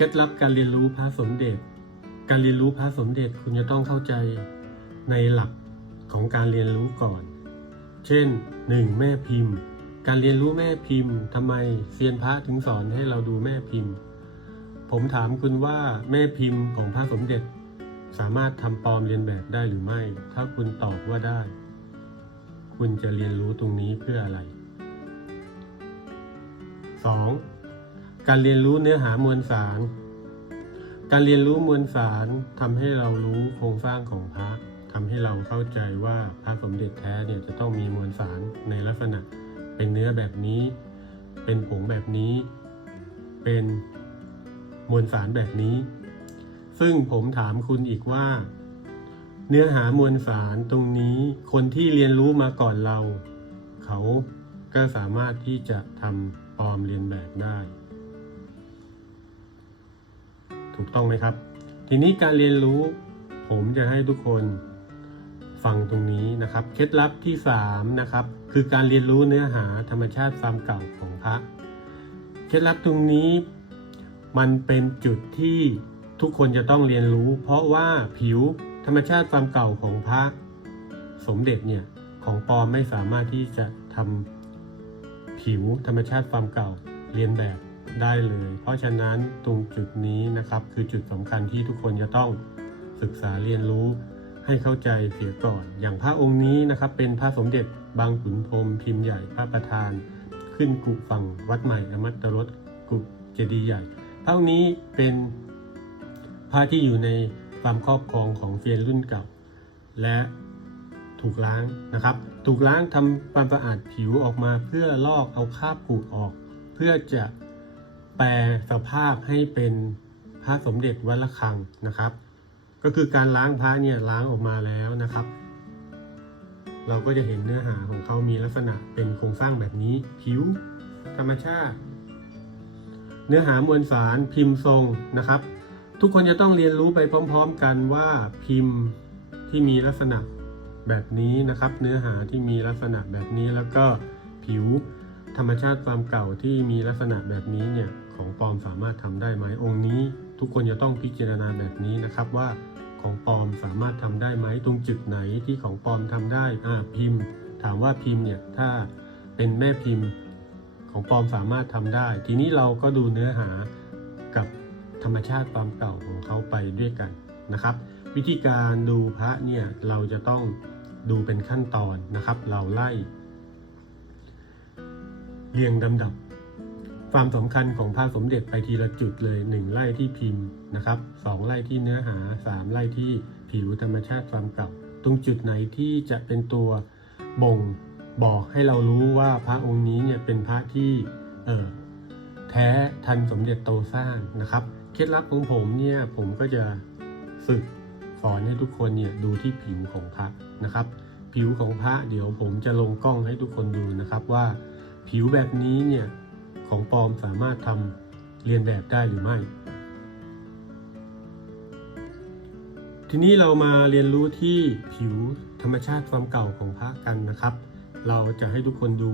เคล็ดลับการเรียนรู้พระสมเด็จ การเรียนรู้พระสมเด็จคุณจะต้องเข้าใจในหลักของการเรียนรู้ก่อน เช่น 1. แม่พิมพ์ การเรียนรู้แม่พิมพ์ทำไมเซียนพระถึงสอนให้เราดูแม่พิมพ์ ผมถามคุณว่าแม่พิมพ์ของพระสมเด็จ สามารถทำปลอมเรียนแบบได้หรือไม่ ถ้าคุณตอบว่าได้ คุณจะเรียนรู้ตรงนี้เพื่ออะไร 2. การเรียนรู้เนื้อหามวลสาร การเรียนรู้มวลสารทำให้เรารู้โครงสร้างของพระทำให้เราเข้าใจว่าพระสมเด็จแท้เนี่ยจะต้องมีมวลสารในลักษณะเป็นเนื้อแบบนี้ เป็นผงแบบนี้ เป็นมวลสารแบบนี้ ซึ่งผมถามคุณอีกว่า เนื้อหามวลสารตรงนี้คนที่เรียนรู้มาก่อนเรา เขาก็สามารถที่จะทำปลอมเรียนแบบได้ ถูกต้องไหมครับ ทีนี้การเรียนรู้ผมจะให้ทุกคนฟังตรงนี้นะครับ เคล็ดลับที่3นะครับคือการเรียนรู้เนื้อหาธรรมชาติความเก่าของพระ เคล็ดลับตรงนี้มันเป็นจุดที่ทุกคนจะต้องเรียนรู้ เพราะว่าผิวธรรมชาติความเก่าของพระสมเด็จเนี่ยของปลอมไม่สามารถที่จะทำผิวธรรมชาติความเก่าเรียนแบบ ได้เลย เพราะฉะนั้นตรงจุดนี้นะครับคือจุดสำคัญที่ทุกคนจะต้องศึกษาเรียนรู้ให้เข้าใจเสียก่อน อย่างพระองค์นี้นะครับเป็นพระสมเด็จบางขุนพรมพิมพ์ใหญ่พระประธาน ขึ้นกุฝั่งวัดใหม่อมัตรสกุเจดีย์ใหญ่พระองค์นี้เป็นพระที่อยู่ในความครอบครองของเฟียนรุ่นเก่า และถูกล้างนะครับ ถูกล้างทำความสะอาดผิวออกมาเพื่อลอกเอาคราบกูดออก เพื่อจะ แปลสภาพให้เป็นพระสมเด็จวัดระฆังนะครับ ก็คือการล้างพระเนี่ยล้างออกมาแล้วนะครับ เราก็จะเห็นเนื้อหาของเขามีลักษณะเป็นโครงสร้างแบบนี้ผิว ธรรมชาติ เนื้อหามวลสารพิมพ์ทรงนะครับ ทุกคนจะต้องเรียนรู้ไปพร้อม ๆ กันว่าพิมพ์ที่มีลักษณะแบบนี้นะครับ เนื้อหาที่มีลักษณะแบบนี้แล้วก็ผิวธรรมชาติความเก่าที่มีลักษณะแบบนี้เนี่ย ของปลอมสามารถทำได้ไหมองค์นี้ ทุกคนจะต้องพิจารณาแบบนี้นะครับว่าของปลอมสามารถทำได้ไหมตรงจุดไหนที่ของปลอมทำได้อ่าพิมพ์ ถามว่าพิมพ์เนี่ยถ้าเป็นแม่พิมพ์ของปลอมสามารถทำได้ ทีนี้เราก็ดูเนื้อหากับธรรมชาติความเก่าของเขาไปด้วยกันนะครับ วิธีการดูพระเนี่ยเราจะต้องดูเป็นขั้นตอนนะครับ เราไล่ เรียงลำดับ ความสำคัญของพระสมเด็จไปทีละจุดเลย 1ไล่ที่พิมพ์นะครับ2ไล่ที่เนื้อหา 3ไล่ที่ผิวธรรมชาติความเก่า ตรงจุดไหนที่จะเป็นตัวบ่งบอกให้เรารู้ว่าพระองค์นี้เนี่ยเป็นพระที่เออแท้ทันสมเด็จโตสร้างนะครับ เคล็ดลับของผมเนี่ยผมก็จะฝึกสอนให้ทุกคนเนี่ยดูที่ผิวของพระนะครับ ผิวของพระเดี๋ยวผมจะลงกล้องให้ทุกคนดูนะครับว่า ผิวแบบนี้เนี่ย ของปลอมสามารถทำเรียนแบบได้หรือไม่ ทีนี้เรามาเรียนรู้ที่ผิวธรรมชาติความเก่าของพระกันนะครับ เราจะให้ทุกคนดู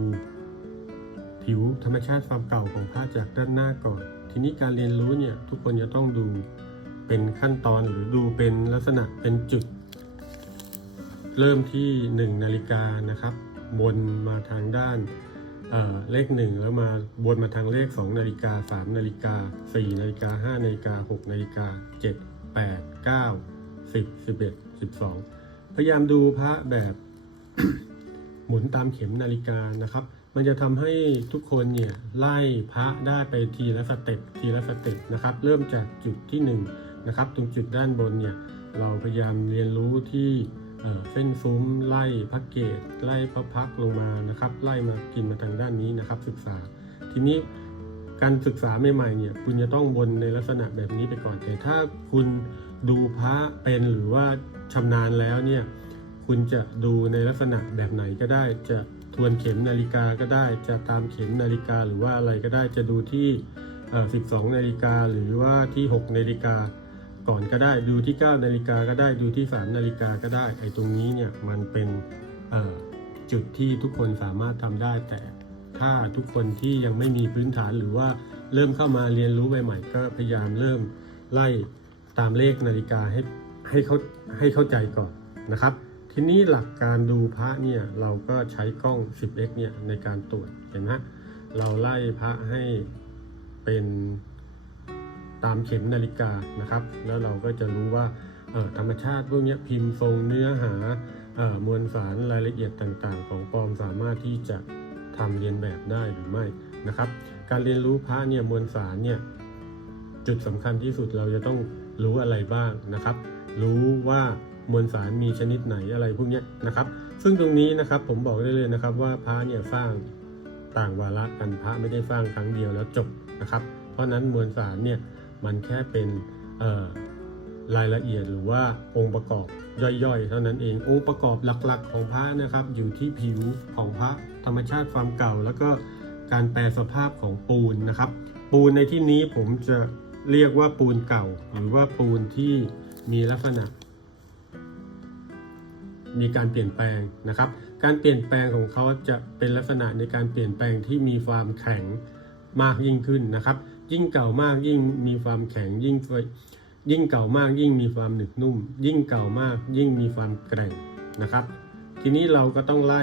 ผิวธรรมชาติความเก่าของพระจากด้านหน้าก่อน ทีนี้การเรียนรู้เนี่ยทุกคนจะต้องดูเป็นขั้นตอนหรือดูเป็นลักษณะเป็นจุด เริ่มที่ 1 นาฬิกานะครับ บนมาทางด้าน เอ่อเลข1แล้วมาบนมาทางเลข 2 นาฬิกา 3 นาฬิกา 4 นาฬิกา 5 นาฬิกา 6 นาฬิกา 7 8 9 10 11 12 พยายามดูพระแบบหมุนตามเข็มนาฬิกานะครับ มันจะทำให้ทุกคนเนี่ยไล่พระได้ไปทีละสเต็ปทีละสเต็ปนะครับ เริ่มจากจุดที่1นงนะครับ ตรงจุดด้านบนเนี่ยเราพยายามเรียนรู้ที่ เส้นซุ้มไล่พักเกตไล่พระพักลงมานะครับ ไล่มากินมาทางด้านนี้นะครับ ศึกษา ทีนี้การศึกษาใหม่ๆเนี่ย คุณจะต้องบนในลักษณะแบบนี้ไปก่อน แต่ถ้าคุณดูพระเป็นหรือว่าชำนาญแล้วเนี่ย คุณจะดูในลักษณะแบบไหนก็ได้ จะทวนเข็มนาฬิกาก็ได้ จะตามเข็มนาฬิกาหรือว่าอะไรก็ได้ จะดูที่ 12 นาฬิกาหรือว่าที่ 6 นาฬิกา ก่อนก็ได้ดูที่ 9 นาฬิกาก็ได้ดูที่ 3 นาฬิกาก็ได้ไอ้ตรงนี้เนี่ยมันเป็นจุดที่ทุกคนสามารถทำได้ แต่ถ้าทุกคนที่ยังไม่มีพื้นฐานหรือว่าเริ่มเข้ามาเรียนรู้ใหม่ๆก็พยายามเริ่มไล่ตามเลขนาฬิกาให้ให้เขาให้เข้าใจก่อนนะครับ ทีนี้หลักการดูพระเนี่ยเราก็ใช้กล้อง 10x เนี่ยในการตรวจเห็นไหมเราไล่พระให้เป็น ตามเข็มนาฬิกานะครับ แล้วเราก็จะรู้ว่าธรรมชาติพวกนี้พิมพ์ทรงเนื้อหาอมวลสารรายละเอียดต่างๆ ของปลอมสามารถที่จะทำเรียนแบบได้หรือไม่นะครับ การเรียนรู้พระเนี่ยมวลสารเนี่ยจุดสำคัญที่สุดเราจะต้องรู้อะไรบ้างนะครับ รู้ว่ามวลสารมีชนิดไหนอะไรพวกนี้นะครับ ซึ่งตรงนี้นะครับผมบอกได้เลยนะครับว่าพระเนี่ยสร้างต่างวาระกันพระไม่ได้สร้างครั้งเดียวแล้วจบนะครับ เพราะนั้นมวลสารเนี่ย มันแค่เป็นรายละเอียดหรือว่าองค์ประกอบย่อยๆ เท่านั้นเอง องค์ประกอบหลักๆ ของพระนะครับ อยู่ที่ผิวของพระธรรมชาติความเก่า แล้วก็การแปลสภาพของปูนนะครับ ปูนในที่นี้ผมจะเรียกว่าปูนเก่า หรือว่าปูนที่มีลักษณะ มีการเปลี่ยนแปลงนะครับ การเปลี่ยนแปลงของเขาจะเป็นลักษณะในการเปลี่ยนแปลงที่มีความแข็งมากยิ่งขึ้นนะครับ ยิ่งเก่ามากยิ่งมีความแข็งยิ่งยิ่งเก่ามากยิ่งมีความหนึบนุ่ม ยิ่งเก่ามากยิ่งมีความแกร่งนะครับ ทีนี้เราก็ต้องไล่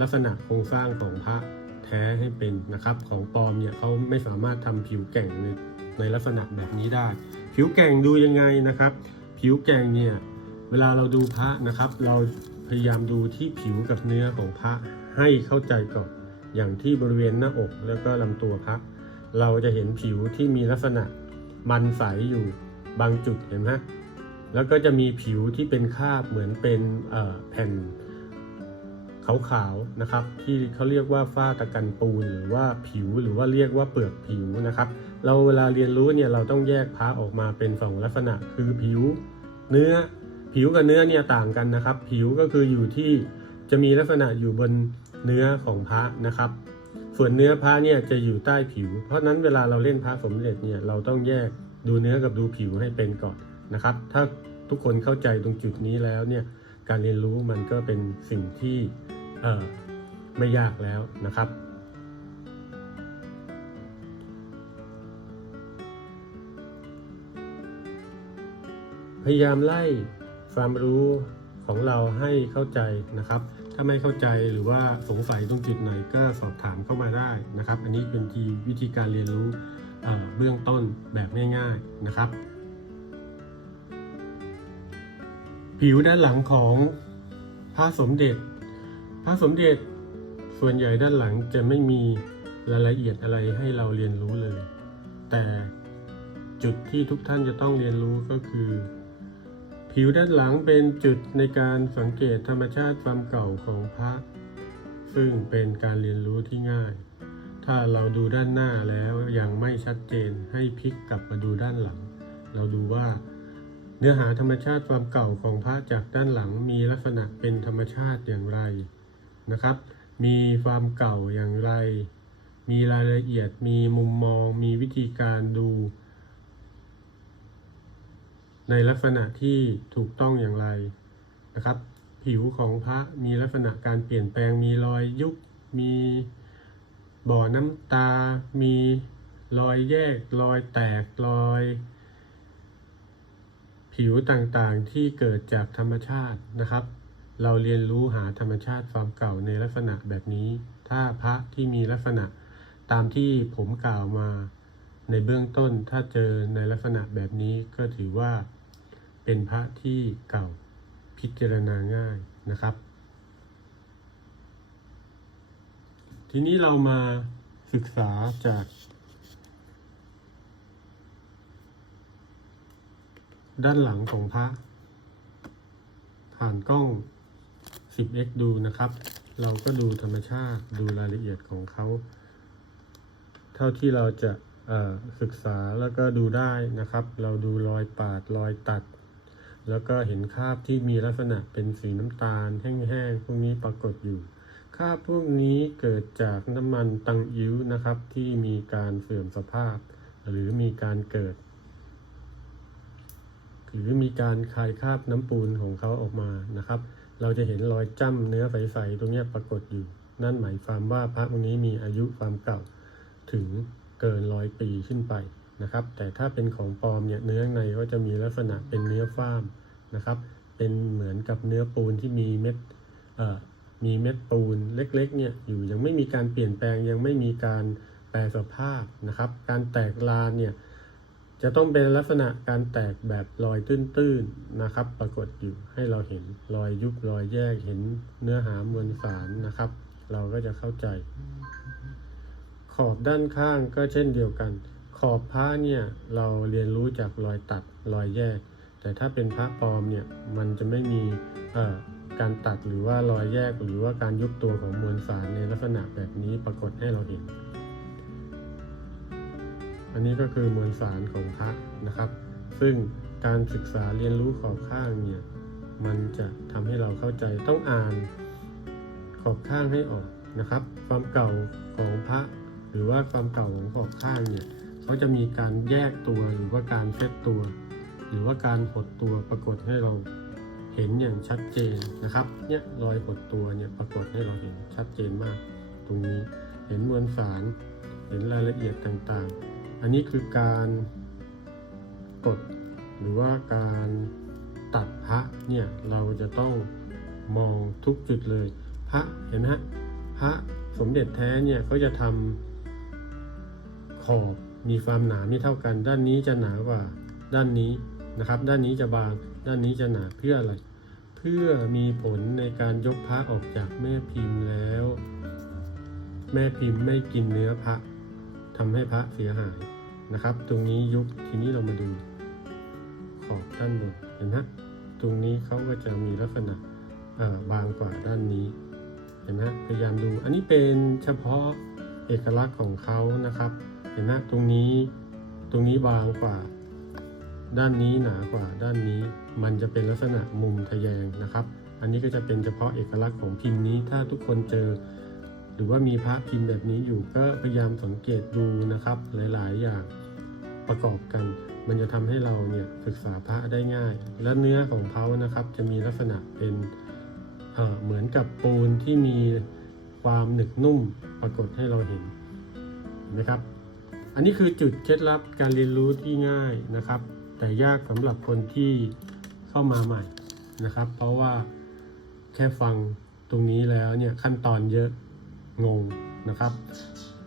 ลักษณะโครงสร้างของพระแท้ให้เป็นนะครับ ของปลอมเนี่ยเขาไม่สามารถทำผิวแก่งในในลักษณะแบบนี้ได้ ผิวแก่งดูยังไงนะครับ ผิวแก่งเนี่ยเวลาเราดูพระนะครับ เราพยายามดูที่ผิวกับเนื้อของพระให้เข้าใจก่อนอย่างที่บริเวณหน้าอกแล้วก็ลำตัวพระ เราจะเห็นผิวที่มีลักษณะมันใสอยู่บางจุดเห็นไหมแล้วก็จะมีผิวที่เป็นคราบเหมือนเป็นแผ่นขาวๆนะครับ ที่เขาเรียกว่าฝ้าตะกันปูนหรือว่าผิวหรือว่าเรียกว่าเปลือกผิวนะครับ เราเวลาเรียนรู้เนี่ยเราต้องแยกพระออกมาเป็นสองลักษณะคือผิวเนื้อผิวกับเนื้อเนี่ยต่างกันนะครับ ผิวก็คืออยู่ที่จะมีลักษณะอยู่บนเนื้อของพระนะครับ ส่วนเนื้อพระเนี่ยจะอยู่ใต้ผิว เพราะนั้นเวลาเราเล่นพระสมเด็จเนี่ยเราต้องแยกดูเนื้อกับดูผิวให้เป็นก่อนนะครับ ถ้าทุกคนเข้าใจตรงจุดนี้แล้วเนี่ยการเรียนรู้มันก็เป็นสิ่งที่ไม่ยากแล้วนะครับ พยายามไล่ความรู้ของเราให้เข้าใจนะครับ ถ้าไม่เข้าใจหรือว่าสงสัยตรงจุดไหนก็สอบถามเข้ามาได้นะครับ อันนี้เป็นทีวิธีการเรียนรู้เอ่อเบื้องต้นแบบง่ายๆนะครับ ผิวด้านหลังของพระสมเด็จ พระสมเด็จส่วนใหญ่ด้านหลังจะไม่มีรายละเอียดอะไรให้เราเรียนรู้เลย แต่จุดที่ทุกท่านจะต้องเรียนรู้ก็คือ ผิวด้านหลังเป็นจุดในการสังเกตธรรมชาติความเก่าของพระ ซึ่งเป็นการเรียนรู้ที่ง่าย ถ้าเราดูด้านหน้าแล้วยังไม่ชัดเจนให้พลิกกลับมาดูด้านหลัง เราดูว่า เนื้อหาธรรมชาติความเก่าของพระจากด้านหลังมีลักษณะเป็นธรรมชาติอย่างไรนะครับ มีความเก่าอย่างไร มีรายละเอียด มีมุมมอง มีวิธีการดู ในลักษณะที่ถูกต้องอย่างไรนะครับ ผิวของพระมีลักษณะการเปลี่ยนแปลงมีรอยยุบมีบ่อน้ำตา มีรอยแยก รอยแตกรอย ผิวต่างๆที่เกิดจากธรรมชาตินะครับ เราเรียนรู้หาธรรมชาติความเก่าในลักษณะแบบนี้ ถ้าพระที่มีลักษณะตามที่ผมกล่าวมาในเบื้องต้นถ้าเจอในลักษณะแบบนี้ก็ถือว่า เป็นพระที่เก่าพิจารณาง่ายนะครับ ทีนี้เรามาศึกษาจาก ด้านหลังของพระ ผ่านกล้อง 10x ดูนะครับ เราก็ดูธรรมชาติดูรายละเอียดของเขาเท่าที่เราจะศึกษาแล้วก็ดูได้นะครับ เราดูรอยปาดรอยตัด แล้วก็เห็นคราบที่มีลักษณะเป็นสีน้ำตาลแห้งๆพวกนี้ปรากฏอยู่คราบพวกนี้เกิดจากน้ำมันตังอิ้วนะครับ ที่มีการเสื่อมสภาพ หรือมีการเกิด หรือมีการคายคราบน้ำปูนของเขาออกมานะครับ เราจะเห็นรอยจ้ำเนื้อใสๆตรงนี้ปรากฏอยู่ นั่นหมายความว่าพระองค์นี้มีอายุความเก่าถึงเกินร้อยปีขึ้นไปนะครับ แต่ถ้าเป็นของปลอมเนี่ยเนื้อในก็จะมีลักษณะเป็นเนื้อฝ้าม นะครับ เป็นเหมือนกับเนื้อปูนที่มีเม็ดมีเม็ดปูนเล็กๆเนี่ยอยู่ยังไม่มีการเปลี่ยนแปลงยังไม่มีการแปลสภาพนะครับ การแตกลานเนี่ยจะต้องเป็นลักษณะการแตกแบบรอยตื้นๆนะครับ ปรากฏอยู่ให้เราเห็นรอยยุบรอยแยกเห็นเนื้อหามวลสารนะครับ เราก็จะเข้าใจ ขอบด้านข้างก็เช่นเดียวกัน ขอบพระเนี่ยเราเรียนรู้จากรอยตัดรอยแยก แต่ถ้าเป็นพระปลอมเนี่ยมันจะไม่มีการตัดหรือว่ารอยแยกหรือว่าการยุบตัวของมวลสารในลักษณะแบบนี้ปรากฏให้เราเห็น อันนี้ก็คือมวลสารของพระนะครับ ซึ่งการศึกษาเรียนรู้ขอบข้างเนี่ยมันจะทำให้เราเข้าใจต้องอ่านขอบข้างให้ออกนะครับ ความเก่าของพระหรือว่าความเก่าของขอบข้างเนี่ยเขาจะมีการแยกตัวหรือว่าการเซตตัว หรือว่าการหดตัวปรากฏให้เราเห็นอย่างชัดเจนนะครับ เนี่ยรอยหดตัวเนี่ยปรากฏให้เราเห็นชัดเจนมาก ตรงนี้เห็นมวลสาร เห็นรายละเอียดต่างๆ อันนี้คือการกดหรือว่าการตัดพระเนี่ยเราจะต้องมองทุกจุดเลย พระเห็นไหมฮะพระสมเด็จแท้เนี่ยเขาจะทำขอบมีความหนาไม่เท่ากัน ด้านนี้จะหนากว่าด้านนี้ นะครับ ด้านนี้จะบาง ด้านนี้จะหนาเพื่ออะไร เพื่อมีผลในการยกพระออกจากแม่พิมพ์แล้ว แม่พิมพ์ไม่กินเนื้อพระทำให้พระเสียหายนะครับ ตรงนี้ยุบทีนี้เรามาดูขอบด้านบนเห็นไหมตรงนี้เขาก็จะมีลักษณะบางกว่าด้านนี้เห็นไหมพยายามดู อันนี้เป็นเฉพาะเอกลักษณ์ของเขานะครับ เห็นไหมตรงนี้ตรงนี้บางกว่า ด้านนี้หนากว่าด้านนี้ มันจะเป็นลักษณะมุมทะแยงนะครับ อันนี้ก็จะเป็นเฉพาะเอกลักษณ์ของพิมพ์นี้ ถ้าทุกคนเจอ หรือว่ามีพระพิมพ์แบบนี้อยู่ก็พยายามสังเกตดูนะครับ หลายๆ อย่างประกอบกัน มันจะทำให้เราเนี่ยศึกษาพระได้ง่าย และเนื้อของเขานะครับ จะมีลักษณะเป็นเเหมือนกับปูนที่มีความหนึบนุ่มปรากฏให้เราเห็นนะครับ อันนี้คือจุดเคล็ดลับการเรียนรู้ที่ง่ายนะครับ แต่ยากสำหรับคนที่เข้ามาใหม่นะครับ เพราะว่าแค่ฟังตรงนี้แล้วเนี่ยขั้นตอนเยอะงงนะครับ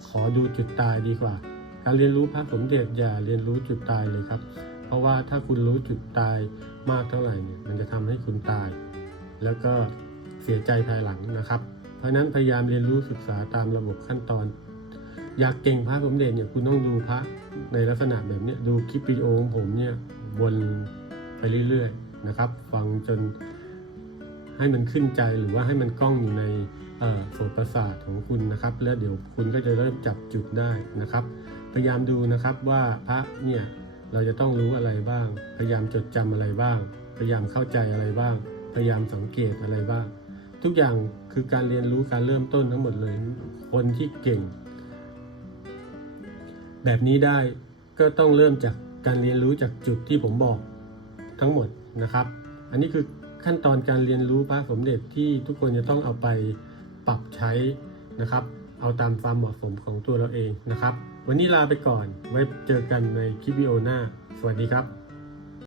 ขอดูจุดตายดีกว่า การเรียนรู้พระสมเด็จอย่าเรียนรู้จุดตายเลยครับ เพราะว่าถ้าคุณรู้จุดตายมากเท่าไหร่เนี่ยมันจะทำให้คุณตาย แล้วก็เสียใจภายหลังนะครับ เพราะนั้นพยายามเรียนรู้ศึกษาตามระบบขั้นตอน อยากเก่งพระสมเด็จเนี่ยคุณต้องดูพระในลักษณะแบบนี้ดูคลิปวิดีโอของผมเนี่ยวนไปเรื่อยๆนะครับ ฟังจนให้มันขึ้นใจหรือว่าให้มันกล้องอยู่ในเอ่อโสตประสาทของคุณนะครับ แล้วเดี๋ยวคุณก็จะเริ่มจับจุดได้นะครับ พยายามดูนะครับว่าพระเนี่ยเราจะต้องรู้อะไรบ้าง พยายามจดจำอะไรบ้าง พยายามเข้าใจอะไรบ้าง พยายามสังเกตอะไรบ้าง ทุกอย่างคือการเรียนรู้การเริ่มต้นทั้งหมดเลย คนที่เก่ง แบบนี้ได้ก็ต้องเริ่มจากการเรียนรู้จากจุดที่ผมบอกทั้งหมดนะครับ อันนี้คือขั้นตอนการเรียนรู้พระสมเด็จที่ทุกคนจะต้องเอาไปปรับใช้นะครับ เอาตามความเหมาะสมของตัวเราเองนะครับ วันนี้ลาไปก่อน ไว้เจอกันในคลิปวิดีโอหน้า สวัสดีครับ